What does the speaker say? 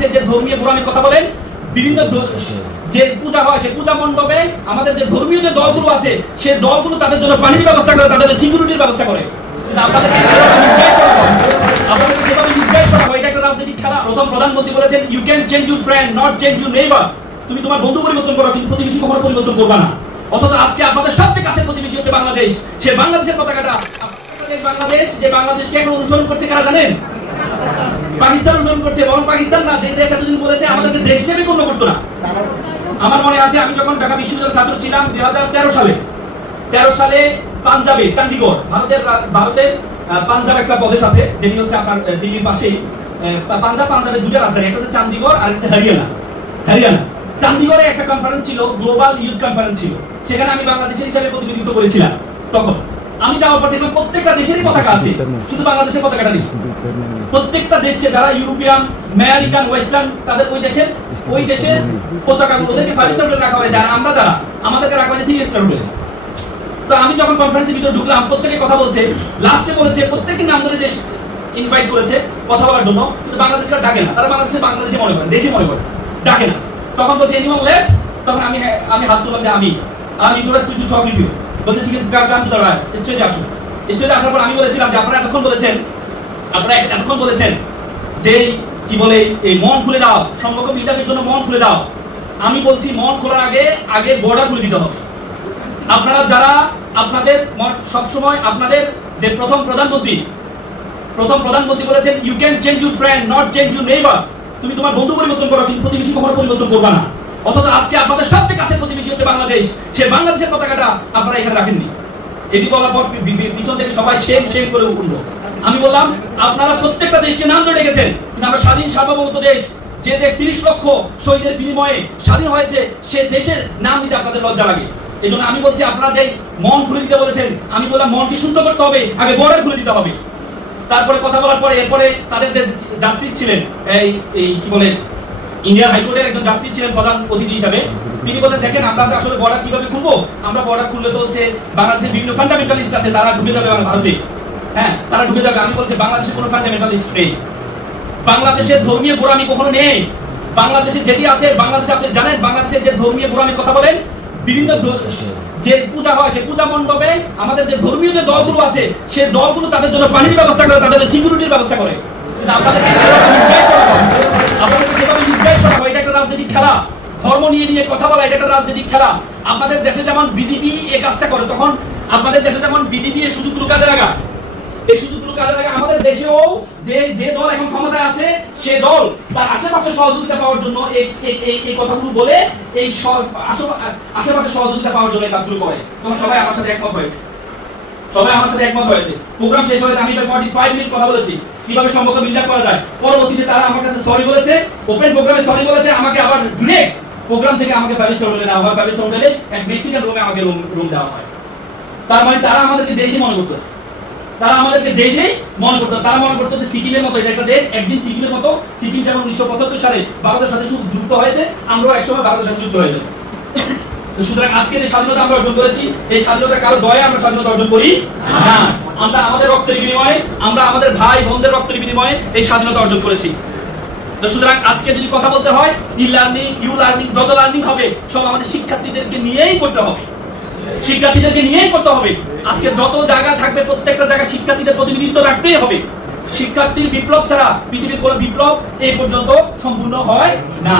বাংলাদেশের যে ধর্মীয় গোড়ামির কথা বলেন, বিভিন্ন যে পূজা হয় সেই পূজা মণ্ডপে আমাদের যে ধর্মীয় যে দলগুলো আছে সেই দলগুলো তাদের জন্য পানির ব্যবস্থা করে, তাদের সিকিউরিটির ব্যবস্থা করে। আপনাদেরকে সেভাবে নির্দেশ করা হয়, এটা একটা রাজনৈতিক খেলা। প্রথম প্রধানমন্ত্রী বলেছেন you can change your friend not change your neighbour. তুমি তোমার বন্ধু পরিবর্তন করো কিন্তু প্রতিবেশী কখনো পরিবর্তন করবা না। অথচ আজকে আপনাদের সবচেয়ে কাছের প্রতিবেশী হচ্ছে বাংলাদেশ। সে বাংলাদেশের পতাকাটা বাংলাদেশ, যে বাংলাদেশকে এখন অনুসরণ করছে কারা জানেন? পাকিস্তান অনুসরণ করছে। বরং পাকিস্তান না, যে দেশ এতদিন বলেছে আমাদেরকে দেশ হিসেবে গণ্য করতো না। আমার মনে আছে আমি যখন ঢাকা বিশ্ববিদ্যালয়ের ছাত্র ছিলাম 2013 সালে পাঞ্জাবে চণ্ডীগড়, ভারতের পাঞ্জাব একটা প্রদেশ আছে যেটি হচ্ছে আপনার দিল্লির পাশেই। পাঞ্জাবের দুটো রাজধানী, একটা হচ্ছে চণ্ডীগড় আর একটা হরিয়ানা। চণ্ডীগড়ে একটা কনফারেন্স ছিল, গ্লোবাল ইউথ কনফারেন্স ছিল। সেখানে আমি বাংলাদেশের হিসাবে প্রতিনিধিত্ব করেছিলাম। তখন আমি যাওয়ার পর দেখলাম প্রত্যেকটা দেশেরই পতাকা আছে, শুধু বাংলাদেশের পতাকাটা নেই। প্রত্যেকটা দেশকে যারা ইউরোপিয়ান, আমেরিকান, ওয়েস্টার্ন, তাদের ওই দেশের পতাকাগুলোকে 5 স্টার রাখা হয়, যারা আমরা যারা আমাদেরকে রাখা হয় 3 স্টার বলে। তো আমি যখন কনফারেন্সের ভিতরে ঢুকলাম, প্রত্যেকে কথা বলছে, লাস্টে বলেছে প্রত্যেকের নাম ধরে দেশ ইনভাইট করেছে কথা বলার জন্য, কিন্তু বাংলাদেশটা ডাকে না। তারা বাংলাদেশে মনে করে, দেশে মনে করে, ডাকে না। তখন বলছে এনিওয়ান লেফট, তখন আমি হাত তুললাম যে আমি interested to talk with you. বলছে ঠিক আছে, কাম টু দ্য রাইট, স্টেজে আসুন। স্টেজে আসার পর আমি বলেছিলাম যে আপনারা এতক্ষণ বলেছেন যে কি বলে এই মন খুলে দাও, সম্পর্ক মিটাপের জন্য মন খুলে দাও। আমি বলছি মন খোলার আগে বর্ডার খুলে দিতে হবে। আপনারা যারা আপনাদের সবসময় আপনাদের যে প্রথম প্রধানমন্ত্রী বলেছেন you can change your friend not change your neighbour. তুমি তোমার বন্ধু পরিবর্তন করো কিন্তু প্রতিবেশী কখনো পরিবর্তন করবা না। অথচ আজকে আপনাদের সবচেয়ে কাছের প্রতিবেশী হচ্ছে বাংলাদেশ। সে বাংলাদেশের পতাকাটা আপনারা এখানে রাখেননি। এটি বলার পর পিছন থেকে সবাই সেম করে উঠলো। আমি বললাম আপনারা প্রত্যেকটা দেশকে নাম ধরে রেখেছেন, কিন্তু আমরা স্বাধীন সার্বভৌমত্ব দেশ, যে দেশ 30 লক্ষ শহীদের বিনিময়ে স্বাধীন হয়েছে, সে দেশের নাম দিতে আপনাদের লজ্জা লাগে। এই জন্য আমি বলছি আপনারা যে মন খুলে দিতে বলেছেন, আমি বললাম মনকে শুদ্ধ করতে হবে, আগে বর্ডার খুলে দিতে হবে। তারপরে কথা বলার পরে এরপরে তাদের যে জাস্টিস ছিলেন, এই কি বলে ইন্ডিয়ান হাইকোর্টের একজন জাস্টিস ছিলেন প্রধান অতিথি হিসাবে, তিনি বলেন দেখেন আমরা আসলে বর্ডার কিভাবে খুলবো, আমরা বর্ডার খুললে তো হচ্ছে বাংলাদেশের বিভিন্ন ফান্ডামেন্টালিস্ট আছে, তারা ঢুকে যাবে ভারতে। হ্যাঁ, তারা ঢুকে যাবে। আমি বলছি বাংলাদেশে কোনো ফান্ডামেন্টালিস্ট নেই, বাংলাদেশের ধর্মীয় গোড়ামি কখনো নেই। বাংলাদেশে যেটি আছে, বাংলাদেশে আপনি জানেন বাংলাদেশের যে ধর্মীয় গোড়ামির কথা বলেন, বিভিন্ন যে পূজা হয় সেই পূজা মণ্ডপে আমাদের যে ধর্মীয় যে দলগুলো আছে সেই দলগুলো তাদের জন্য পানির ব্যবস্থা করে, তাদের সিকিউরিটির ব্যবস্থা করে। আপনাদেরকে সেভাবে নির্দেশ করা হয়, এটা একটা রাজনৈতিক খেলা। ধর্ম নিয়ে কথা বলা এটা একটা রাজনৈতিক খেলা। আপনাদের দেশে যেমন বিজেপি এই কাজটা করে, তখন আপনাদের দেশে যেমন বিজেপি এই সুযোগগুলো কাজে লাগা, আমাদের দেশেও যে দল এখন ক্ষমতায় আছে সে দল তার আশেপাশে সহযোগিতা পাওয়ার জন্য এই কথাগুলো বলে, এই আশেপাশে সহযোগিতা পাওয়ার জন্য কাজগুলো করে। তখন সবাই আমার সাথে একমত হয়েছে। প্রোগ্রাম শেষ হয়েছে, আমি 45 মিনিট কথা বলেছি কিভাবে সম্পর্ক বিল্ড আপ করা যায়। পরবর্তীতে তারা আমার কাছে সরি বলেছে, ওপেন প্রোগ্রামে সরি বলেছে, আমাকে আবার ডিরেক্ট প্রোগ্রাম থেকে আমাকে 5 স্টার হোটেলে নেওয়া হয়। 5 স্টার হোটেলে এক মেক্সিকান রুমে আমাকে রুম দেওয়া হয়। তার মানে তারা আমাদেরকে দেশে মনে করতো, তারা মনে করতো যে সিকিমের মতো এটা একটা দেশ। একদিন সিকিমের মতো, সিকিম যেমন 1975 সালে ভারতের সাথে যুক্ত হয়েছে, আমরাও একসময় ভারতের সাথে যুক্ত হয়ে যাবো। সুতরাং আজকে যে স্বাধীনতা আমরা অর্জন করেছি, এই স্বাধীনতা কারো দয়ায় আমরা স্বাধীনতা অর্জন করি না। আমরা আমাদের রক্তের বিনিময়ে, আমরা আমাদের ভাই বোনদের রক্তের বিনিময়ে এই স্বাধীনতা অর্জন করেছি। সুতরাং আজকে যদি কথা বলতে হয়, ই লার্নিং, ইউ লার্নিং, যত লার্নিং হবে সব আমাদের শিক্ষার্থীদেরকে নিয়েই করতে হবে। আজকে যত জায়গা থাকবে প্রত্যেকটা জায়গায় শিক্ষার্থীদের প্রতিনিধিত্ব রাখতেই হবে। শিক্ষার্থীর বিপ্লব ছাড়া পৃথিবীর কোনো বিপ্লব এই পর্যন্ত সম্পূর্ণ হয় না।